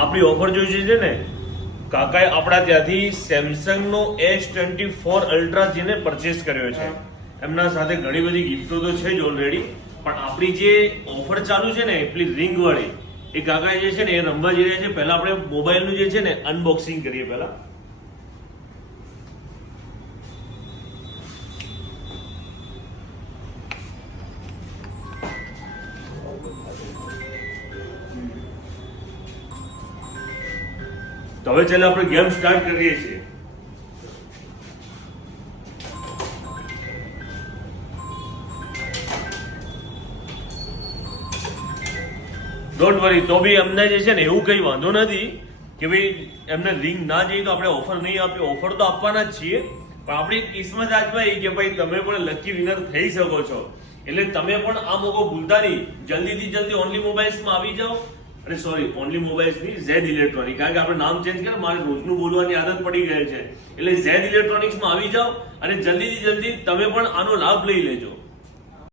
આપણી ઓફર જોઈ છે ને, કાકાએ આપણા ત્યાંથી સેમસંગ નો S24 અલ્ટ્રા જેને પરચેસ કર્યો છે, એમના સાથે ઘણી બધી ગિફ્ટો તો છે જ ઓલરેડી, પણ આપણી જે ઓફર ચાલુ છે ને પેલી રિંગ વાળી, એ કાકા જે છે ને એ રમવા જઈ રહ્યા છે. પહેલા આપણે મોબાઈલનું જે છે ને અનબોક્સિંગ કરીએ પહેલા. તો હવે ચાલો આપણે ગેમ સ્ટાર્ટ કરીએ છીએ. ડોન્ટ વરી, તો બી અમને જે છે ને એવું કઈ વાંધો નથી કે ભાઈ એમને રિંગ ના જઈએ તો આપણે ઓફર નહીં આપીએ. ઓફર તો આપવાના જ છીએ, પણ આપણી કિસ્મત આજમાં કે ભાઈ તમે પણ લકી વિનર થઈ શકો છો. એટલે તમે પણ આ મોકો ભૂલતા નહીં, જલ્દીથી જલ્દી ઓનલી મોબાઈલ્સમાં આવી જાઓ. અરે સોરી, ઓનલી મોબાઈલ્સ ની ઝેડ ઇલેક્ટ્રોનિક, કારણ કે આપણે નામ ચેન્જ કરે, મારે રોજનું બોલવાની આદત પડી ગઈ છે. એટલે ઝેડ ઇલેક્ટ્રોનિક્સમાં આવી જાઓ અને જલ્દીથી જલ્દી તમે પણ આનો લાભ લઈ લેજો.